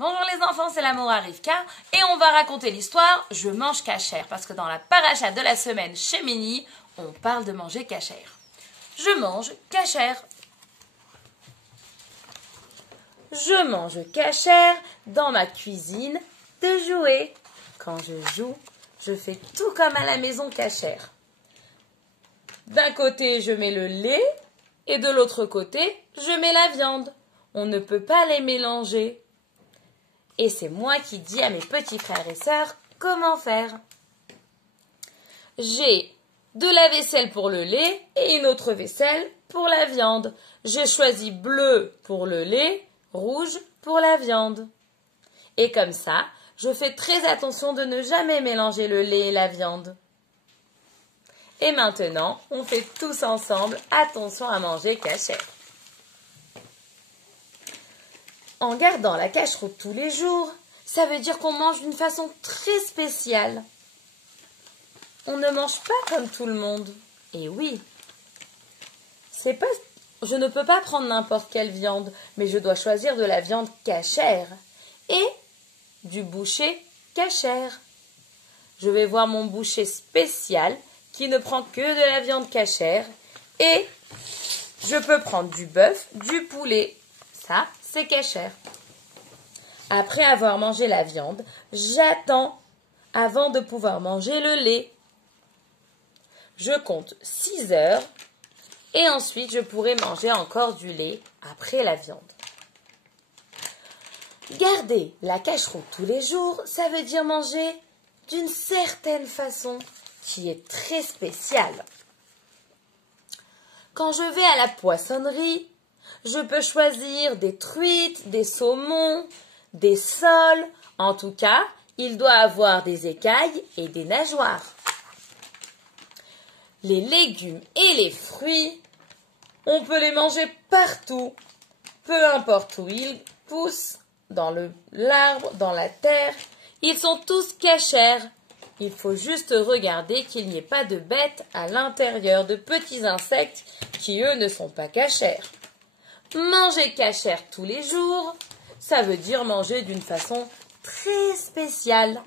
Bonjour les enfants, c'est l'amour à Rivka et on va raconter l'histoire « Je mange cachère » parce que dans la paracha de la semaine chez Mini, on parle de manger cachère. Je mange cachère. Je mange cachère dans ma cuisine de jouer. Quand je joue, je fais tout comme à la maison cachère. D'un côté, je mets le lait et de l'autre côté, je mets la viande. On ne peut pas les mélanger. Et c'est moi qui dis à mes petits frères et sœurs comment faire. J'ai de la vaisselle pour le lait et une autre vaisselle pour la viande. J'ai choisi bleu pour le lait, rouge pour la viande. Et comme ça, je fais très attention de ne jamais mélanger le lait et la viande. Et maintenant, on fait tous ensemble attention à manger cachère. En gardant la cacheroute tous les jours, ça veut dire qu'on mange d'une façon très spéciale. On ne mange pas comme tout le monde. Et oui, je ne peux pas prendre n'importe quelle viande, mais je dois choisir de la viande cachère et du boucher cachère. Je vais voir mon boucher spécial qui ne prend que de la viande cachère et je peux prendre du bœuf, du poulet. Ça, c'est cachère. Après avoir mangé la viande, j'attends avant de pouvoir manger le lait. Je compte 6 heures et ensuite je pourrai manger encore du lait après la viande. Garder la cacheroute tous les jours, ça veut dire manger d'une certaine façon qui est très spéciale. Quand je vais à la poissonnerie, je peux choisir des truites, des saumons, des soles. En tout cas, il doit avoir des écailles et des nageoires. Les légumes et les fruits, on peut les manger partout, peu importe où ils poussent, dans l'arbre, dans la terre. Ils sont tous cachères. Il faut juste regarder qu'il n'y ait pas de bêtes à l'intérieur, de petits insectes qui, eux, ne sont pas cachères. Manger cachère tous les jours, ça veut dire manger d'une façon très spéciale.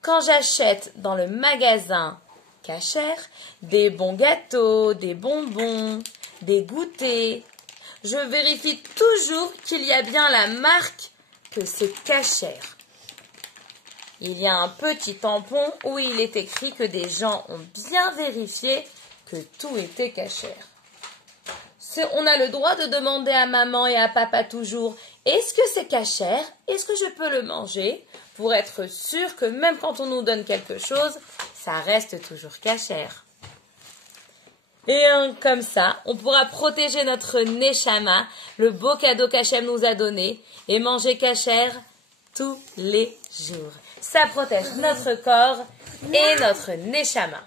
Quand j'achète dans le magasin cachère des bons gâteaux, des bonbons, des goûters, je vérifie toujours qu'il y a bien la marque que c'est cachère. Il y a un petit tampon où il est écrit que des gens ont bien vérifié que tout était cachère. On a le droit de demander à maman et à papa toujours « Est-ce que c'est cachère? Est-ce que je peux le manger ?» pour être sûr que même quand on nous donne quelque chose, ça reste toujours cachère. Et comme ça, on pourra protéger notre neshama, le beau cadeau qu'Hachem nous a donné, et manger cachère tous les jours. Ça protège notre corps et notre neshama.